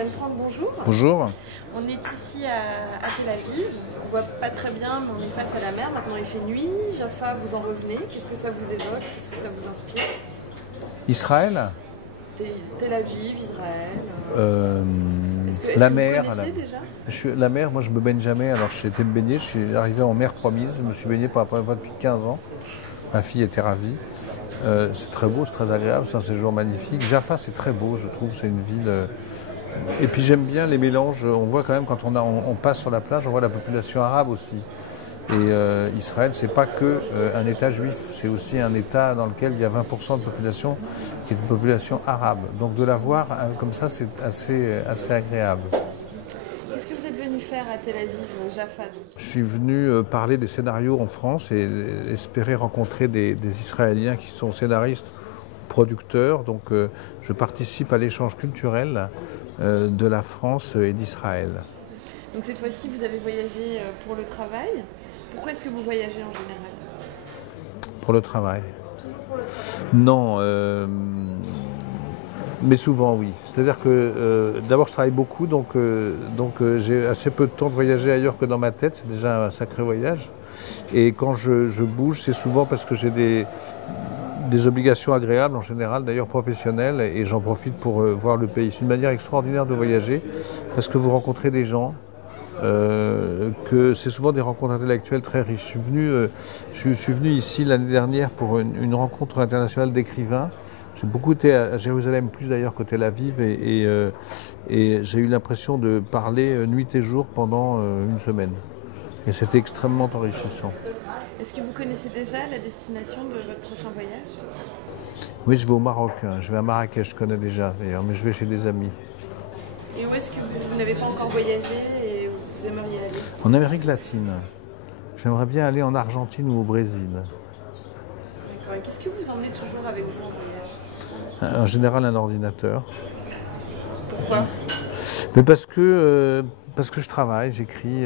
Ben Franck, bonjour. Bonjour. On est ici à Tel Aviv. On ne voit pas très bien, mais on est face à la mer. Maintenant il fait nuit. Jaffa, vous en revenez. Qu'est-ce que ça vous évoque? Qu'est-ce que ça vous inspire? Israël, Tel Aviv, Israël. la Vous mer. connaissez déjà? La mer, moi je me baigne jamais. Alors j'ai été me baigner, je suis arrivé en mer promise. Je me suis baigné pour la première fois depuis 15 ans. Ma fille était ravie. C'est très beau, c'est très agréable, c'est un séjour magnifique. Jaffa, c'est très beau, je trouve, c'est une ville. Et puis j'aime bien les mélanges. On voit quand même quand on passe sur la plage, on voit la population arabe aussi. Et Israël, c'est pas que un État juif, c'est aussi un État dans lequel il y a 20% de population qui est une population arabe. Donc de la voir comme ça, c'est assez agréable. Qu'est-ce que vous êtes venu faire à Tel Aviv, Jaffa? Je suis venu parler des scénarios en France et espérer rencontrer des Israéliens qui sont scénaristes, producteurs. Donc je participe à l'échange culturel de la France et d'Israël. Donc cette fois-ci, vous avez voyagé pour le travail. Pourquoi est-ce que vous voyagez en général? Pour le travail. Toujours pour le travail? Non, mais souvent oui. C'est-à-dire que d'abord je travaille beaucoup, donc j'ai assez peu de temps de voyager ailleurs que dans ma tête. C'est déjà un sacré voyage. Et quand je bouge, c'est souvent parce que j'ai des obligations agréables en général, d'ailleurs professionnelles, et j'en profite pour voir le pays. C'est une manière extraordinaire de voyager parce que vous rencontrez des gens. Que c'est souvent des rencontres intellectuelles très riches. Je suis venu ici l'année dernière pour une rencontre internationale d'écrivains. J'ai beaucoup été à Jérusalem, plus d'ailleurs qu'à Tel Aviv, et j'ai eu l'impression de parler nuit et jour pendant une semaine. Et c'était extrêmement enrichissant. Est-ce que vous connaissez déjà la destination de votre prochain voyage? Oui, je vais au Maroc. Je vais à Marrakech, je connais déjà d'ailleurs, mais je vais chez des amis. Et où est-ce que vous n'avez pas encore voyagé et où vous aimeriez aller? En Amérique latine. J'aimerais bien aller en Argentine ou au Brésil. D'accord. Et qu'est-ce que vous emmenez toujours avec vous en voyage? En général, un ordinateur. Pourquoi? Mais parce que je travaille, j'écris.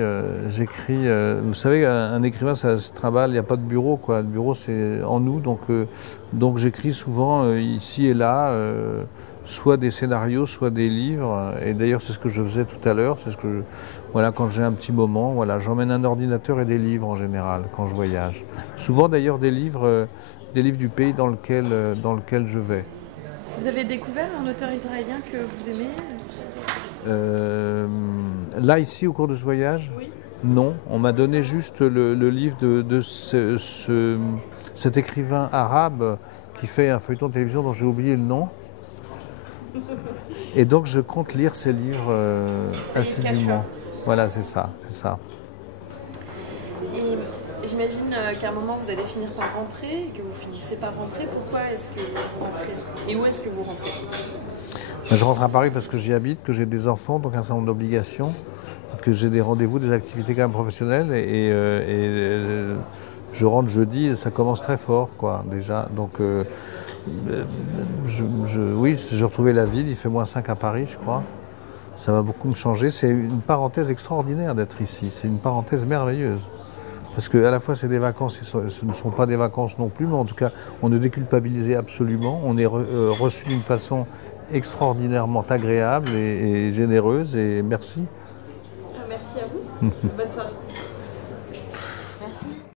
Vous savez, un écrivain, ça se travaille, il n'y a pas de bureau, quoi. Le bureau, c'est en nous, donc j'écris souvent ici et là, soit des scénarios, soit des livres. Et d'ailleurs, c'est ce que je faisais tout à l'heure. Voilà, quand j'ai un petit moment, voilà, j'emmène un ordinateur et des livres en général quand je voyage. Souvent, d'ailleurs, des livres du pays dans lequel je vais. Vous avez découvert un auteur israélien que vous aimez? Là, ici, au cours de ce voyage? Oui. Non, on m'a donné juste le livre de cet écrivain arabe qui fait un feuilleton de télévision dont j'ai oublié le nom. Et donc, je compte lire ces livres assidûment. Voilà, c'est ça. Et j'imagine qu'à un moment, vous allez finir par rentrer, et que vous finissez par rentrer. Pourquoi est-ce que vous rentrez? Et où est-ce que vous rentrez? Je rentre à Paris parce que j'y habite, que j'ai des enfants, donc un certain nombre d'obligations, que j'ai des rendez-vous, des activités quand même professionnelles, et je rentre jeudi et ça commence très fort, quoi, déjà. Donc, oui, j'ai retrouvé la ville, il fait -5 à Paris, je crois. Ça va beaucoup me changer. C'est une parenthèse extraordinaire d'être ici, c'est une parenthèse merveilleuse. Parce qu'à la fois, c'est des vacances, ce ne sont pas des vacances non plus, mais en tout cas, on est déculpabilisé absolument. On est reçu d'une façon extraordinairement agréable et généreuse. Et merci. Merci à vous. Bonne soirée.